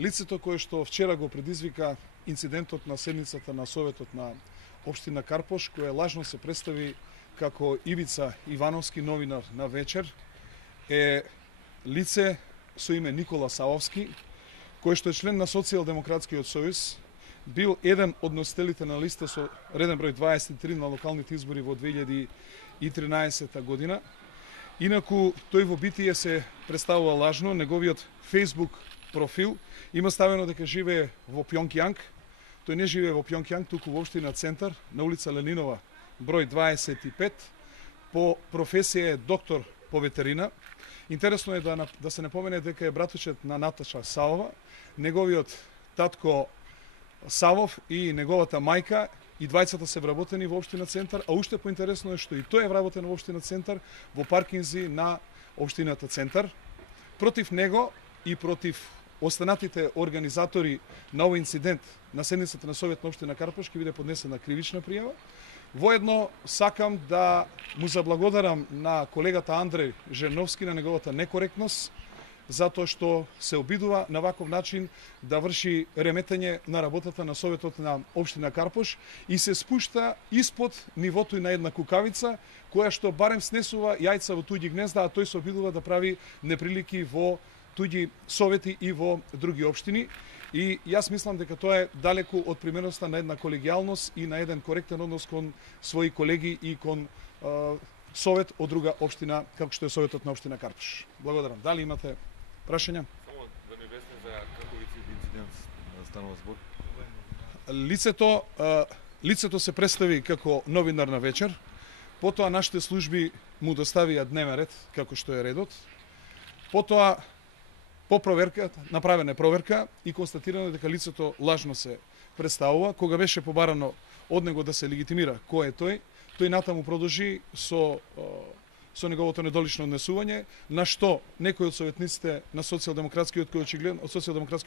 лицето кое што вчера го предизвика инцидентот на седницата на Советот на Општина Карпош, која лажно се представи како Ивица Ивановски, новинар на Вечер, е лице со име Никола Савовски, кој што е член на Социјалдемократскиот сојуз, бил еден од носителите на листа со реден број 23 на локалните избори во 2013 година. Инаку, тој во битие се представува лажно, неговиот Facebook профил има ставено дека живее во Пјонкјанг. Тој не живее во Пјонкјанг, туку во општина Центар, на улица Ленинова, број 25. По професија е доктор по ветерина. Интересно е да се напомене дека е братучет на Наташа Савова, неговиот татко Савов и неговата мајка, и двајцата се вработени во општина Центар, а уште поинтересно е што и тој е вработен во општина Центар во паркинзи на општината Центар. Против него и против останатите организатори на овој инцидент на седницата на Совет на општина Карпош ќе биде поднесена кривична пријава. Воедно сакам да му заблагодарам на колегата Андреј Жерновски на неговата некоректност, затоа што се обидува на ваков начин да врши реметење на работата на Советот на општина Карпош и се спушта испод нивото и на една кукавица, која што барем снесува јајца во туѓи гнезда, а тој се обидува да прави неприлики во туѓи совети и во други општини. И јас мислам дека тоа е далеку од примереноста на една колегијалност и на еден коректен однос кон своји колеги и кон совет од друга општина, како што е Советот на општина Карпош. Благодарам. Дали имате прашања? Само да ми обясни за каков инцидент станува збор. Лицето се представи како новинар на Вечер, потоа нашите служби му доставија дневен ред, како што е редот. Потоа, по проверка, направена проверка и констатирано дека лицето лажно се представува. Кога беше побарано од него да се легитимира кој е тој натаму продолжи со неговото недолично однесување, на што некои од советниците на Социјалдемократскиот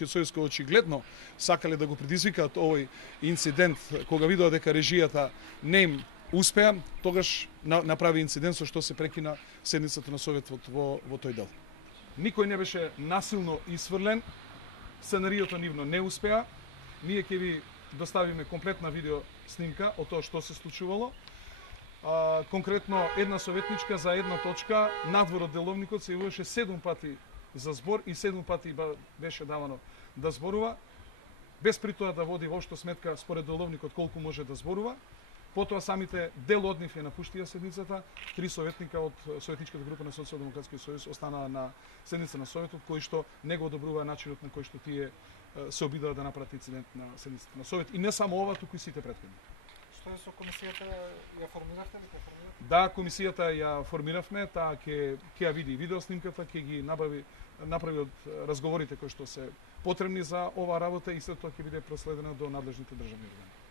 сојуз кој очигледно сакале да го предизвикаат овој инцидент, кога видоа дека режијата не им успеа, тогаш направи инцидент со што се прекина седницата на Советот во тој дел. Никој не беше насилно исфрлен, сценариото нивно не успеа. Ние ќе ви доставиме комплетна видео снимка од тоа што се случувало. Конкретно една советничка за една точка надвор од деловникот се јавуваше 7 пати за збор и 7 пати беше давано да зборува, без при тоа да води воопшто сметка според деловникот колку може да зборува. Потоа самите дел од нив ја напуштија седницата, 3 советника од советничката група на Социјалдемократскиот сојуз останаа на седница на Советот, кои што не го одобруваа начинот на кој што тие се обидаа да направат инцидент на седницата на Совет. И не само ова, туку и сите претходни. Што е со комисијата, ја формиравте ли? Да, комисијата ја формиравме, таа ќе ја види видеоснимката, ќе ги направи од разговорите кои што се потребни за оваа работа и след тоа ќе биде проследена до надлежните државни органи.